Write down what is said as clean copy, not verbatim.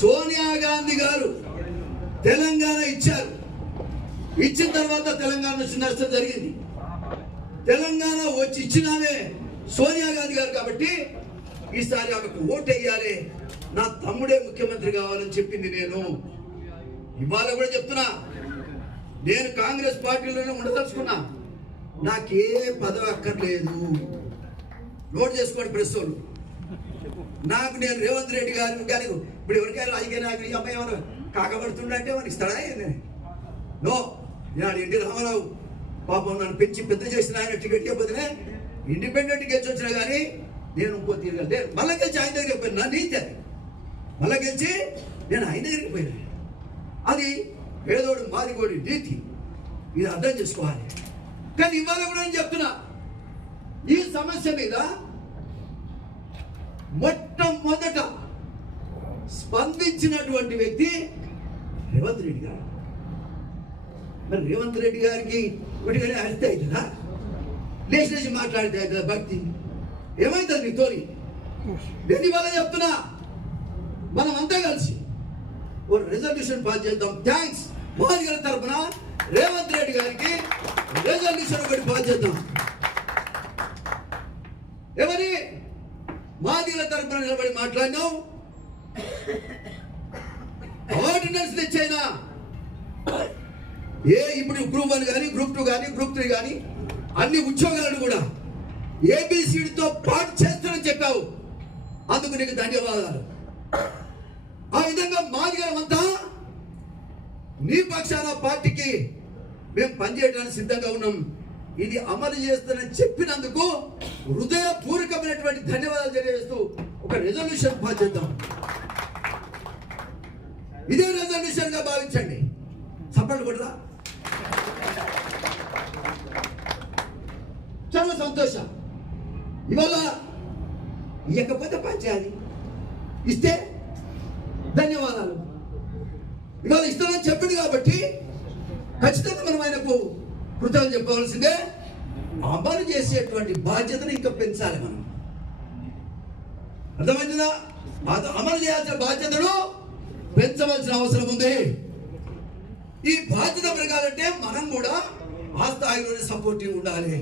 సోనియా గాంధీ గారు తెలంగాణ ఇచ్చారు. ఇచ్చిన తర్వాత తెలంగాణ నష్టం జరిగింది. తెలంగాణ వచ్చి ఇచ్చినామే సోనియా గాంధీ గారు కాబట్టి ఈసారి ఆమెకు ఓటు వేయాలి, నా తమ్ముడే ముఖ్యమంత్రి కావాలని చెప్పింది. నేను ఇవాళ కూడా చెప్తున్నా, నేను కాంగ్రెస్ పార్టీలోనే ఉండదలుచుకున్నా. నాకే పదవి అక్కర్లేదు. నోట్ చేసుకోండి ప్రెస్ వాళ్ళు. నాకు నేను రేవంత్ రెడ్డి గారిని కానీ ఇప్పుడు ఎవరికైనా రాజకీయ నాయకులు ఈ అమ్మాయి ఏమన్నా కాకపడుతుండంటే మనకి ఇస్తాడా? నో. నేను ఎన్టీ రామారావు పాపం నన్ను పెంచి పెద్ద చేసిన ఆయన టికెట్ ఇవ్వకపోతేనే ఇండిపెండెంట్ గెలిచి వచ్చినా కానీ నేను ఇంకో తిరగలే. మళ్ళీ గెలిచి ఆయన దగ్గరికి పోయినా, నా నీతి అది. మళ్ళీ గెలిచి నేను ఆయన దగ్గరికి పోయినా. అది పేదోడు మాదిగోడి నీతి. ఇది అర్థం చేసుకోవాలి. కానీ ఇవాళ కూడా నేను చెప్తున్నా, ఈ సమస్య మీద మొట్టమొదట స్పందించినటువంటి వ్యక్తి రేవంత్ రెడ్డి గారు. మరి రేవంత్ రెడ్డి గారికి ఒకటిగానే అరిస్తే అవుతుందా? లేచి మాట్లాడితే అవుతుందా? భక్తి ఏమవుతుంది నీతోని? నేను ఇవాళ చెప్తున్నా, మనం అంతా కలిసి ఓ రెజల్యూషన్ పాస్ చేద్దాం. థ్యాంక్స్ మోదీ గారి తరఫున రేవంత్ రెడ్డి గారికి రెజల్యూషన్ ఒకటి పాస్ చేద్దాం. ఎవరి మాదిగల తరఫున నిలబడి మాట్లాడినాం. ఆర్డినెన్స్ తెచ్చైనా ఇప్పుడు గ్రూప్ 1 కానీ గ్రూప్ 2 కానీ గ్రూప్ 3 కానీ అన్ని ఉద్యోగాలను కూడా ఏబిసిడితో పాటు చేస్తానని చెప్పావు. అందుకు నీకు ధన్యవాదాలు. ఆ విధంగా మాదిగలమంతా నీ పక్షాన పార్టీకి మేము పనిచేయడానికి సిద్ధంగా ఉన్నాం. ఇది అమలు చేస్తానని చెప్పినందుకు హృదయపూర్వకమైనటువంటి ధన్యవాదాలు తెలియజేస్తూ ఒక రెజల్యూషన్ పాస్ చేద్దాం. ఇదే రెజల్యూషన్ గా భావించండి. సపోర్ట్ కూడా చాలా సంతోషం. ఇవాళ ఇవ్వకపోతే పంచాలి, ఇస్తే ధన్యవాదాలు. ఇవాళ ఇస్తానని చెప్పింది కాబట్టి ఖచ్చితంగా మనం ఆయనకు కృతజ్ఞతలు చెప్పవలసిందే. అమలు చేసేటువంటి బాధ్యతను ఇంకా పెంచాలి. మనం అర్థమైందా? అమలు చేయాల్సిన బాధ్యతను పెంచవలసిన అవసరం ఉంది. ఈ బాధ్యత పెరగాలంటే మనం కూడా ఆ స్థాయిలోనే సపోర్టివ్ ఉండాలి.